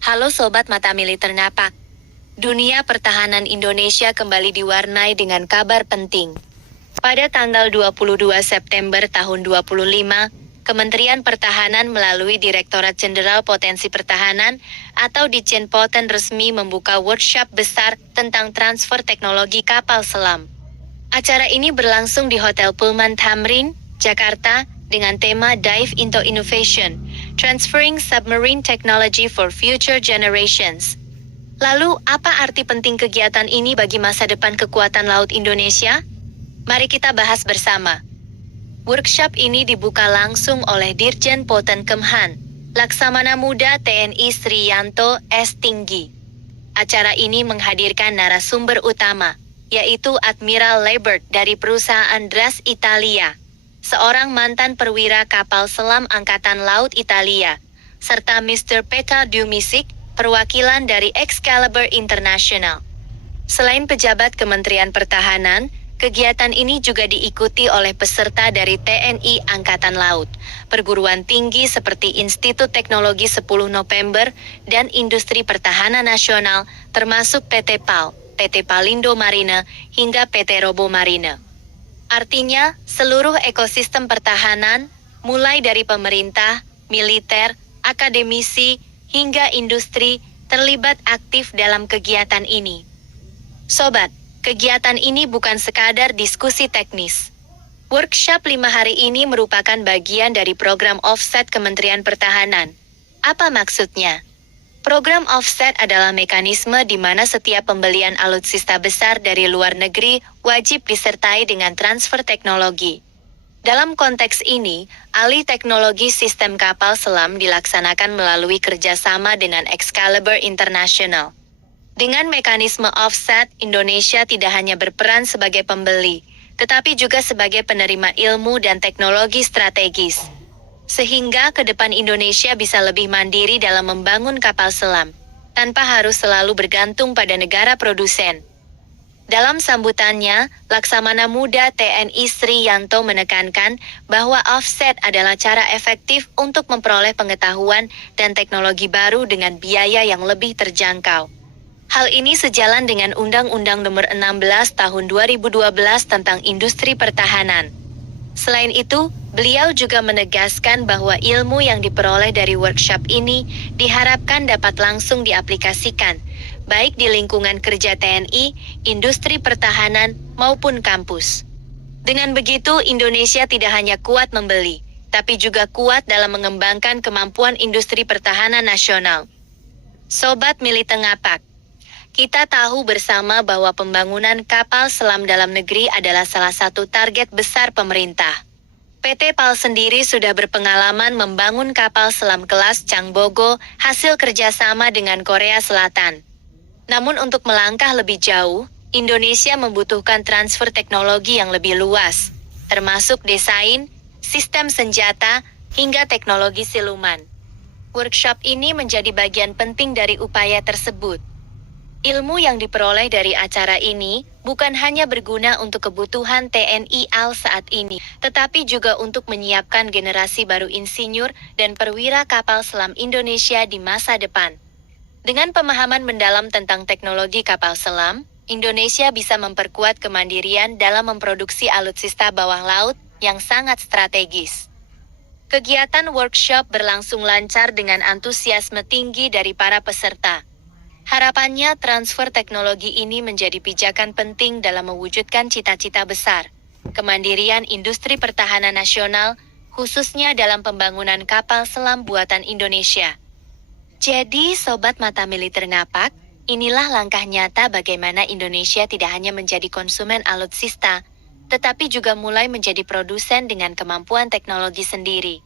Halo Sobat Mata Militer Napak. Dunia pertahanan Indonesia kembali diwarnai dengan kabar penting. Pada tanggal 22 September tahun 25, Kementerian Pertahanan melalui Direktorat Jenderal Potensi Pertahanan atau Ditjenpoten resmi membuka workshop besar tentang transfer teknologi kapal selam. Acara ini berlangsung di Hotel Pullman Tamrin, Jakarta, dengan tema Dive into Innovation, Transferring Submarine Technology for Future Generations. Lalu, apa arti penting kegiatan ini bagi masa depan kekuatan laut Indonesia? Mari kita bahas bersama. Workshop ini dibuka langsung oleh Dirjen Poten Kemhan, Laksamana Muda TNI Sri Yanto S. Tinggi. Acara ini menghadirkan narasumber utama, yaitu Admiral Lebert dari perusahaan Dras Italia, seorang mantan perwira kapal selam Angkatan Laut Italia, serta Mr. Pekka Dumisic, perwakilan dari Excalibur International. Selain pejabat Kementerian Pertahanan, kegiatan ini juga diikuti oleh peserta dari TNI Angkatan Laut, perguruan tinggi seperti Institut Teknologi 10 November, dan Industri Pertahanan Nasional, termasuk PT PAL, PT Palindo Marine, hingga PT Robo Marine. Artinya, seluruh ekosistem pertahanan, mulai dari pemerintah, militer, akademisi, hingga industri, terlibat aktif dalam kegiatan ini. Sobat, kegiatan ini bukan sekadar diskusi teknis. Workshop 5 hari ini merupakan bagian dari program offset Kementerian Pertahanan. Apa maksudnya? Program offset adalah mekanisme di mana setiap pembelian alutsista besar dari luar negeri wajib disertai dengan transfer teknologi. Dalam konteks ini, alih teknologi sistem kapal selam dilaksanakan melalui kerjasama dengan Excalibur International. Dengan mekanisme offset, Indonesia tidak hanya berperan sebagai pembeli, tetapi juga sebagai penerima ilmu dan teknologi strategis. Sehingga ke depan Indonesia bisa lebih mandiri dalam membangun kapal selam, tanpa harus selalu bergantung pada negara produsen. Dalam sambutannya, Laksamana Muda TNI Sri Yanto menekankan bahwa offset adalah cara efektif untuk memperoleh pengetahuan dan teknologi baru dengan biaya yang lebih terjangkau. Hal ini sejalan dengan Undang-Undang Nomor 16 Tahun 2012 tentang Industri Pertahanan. Selain itu, beliau juga menegaskan bahwa ilmu yang diperoleh dari workshop ini diharapkan dapat langsung diaplikasikan, baik di lingkungan kerja TNI, industri pertahanan, maupun kampus. Dengan begitu, Indonesia tidak hanya kuat membeli, tapi juga kuat dalam mengembangkan kemampuan industri pertahanan nasional. Sobat Militer Ngapak, kita tahu bersama bahwa pembangunan kapal selam dalam negeri adalah salah satu target besar pemerintah. PT PAL sendiri sudah berpengalaman membangun kapal selam kelas Changbogo hasil kerjasama dengan Korea Selatan. Namun untuk melangkah lebih jauh, Indonesia membutuhkan transfer teknologi yang lebih luas, termasuk desain, sistem senjata, hingga teknologi siluman. Workshop ini menjadi bagian penting dari upaya tersebut. Ilmu yang diperoleh dari acara ini bukan hanya berguna untuk kebutuhan TNI AL saat ini, tetapi juga untuk menyiapkan generasi baru insinyur dan perwira kapal selam Indonesia di masa depan. Dengan pemahaman mendalam tentang teknologi kapal selam, Indonesia bisa memperkuat kemandirian dalam memproduksi alutsista bawah laut yang sangat strategis. Kegiatan workshop berlangsung lancar dengan antusiasme tinggi dari para peserta. Harapannya transfer teknologi ini menjadi pijakan penting dalam mewujudkan cita-cita besar, kemandirian industri pertahanan nasional, khususnya dalam pembangunan kapal selam buatan Indonesia. Jadi, Sobat Mata Militer Ngapak, inilah langkah nyata bagaimana Indonesia tidak hanya menjadi konsumen alutsista, tetapi juga mulai menjadi produsen dengan kemampuan teknologi sendiri.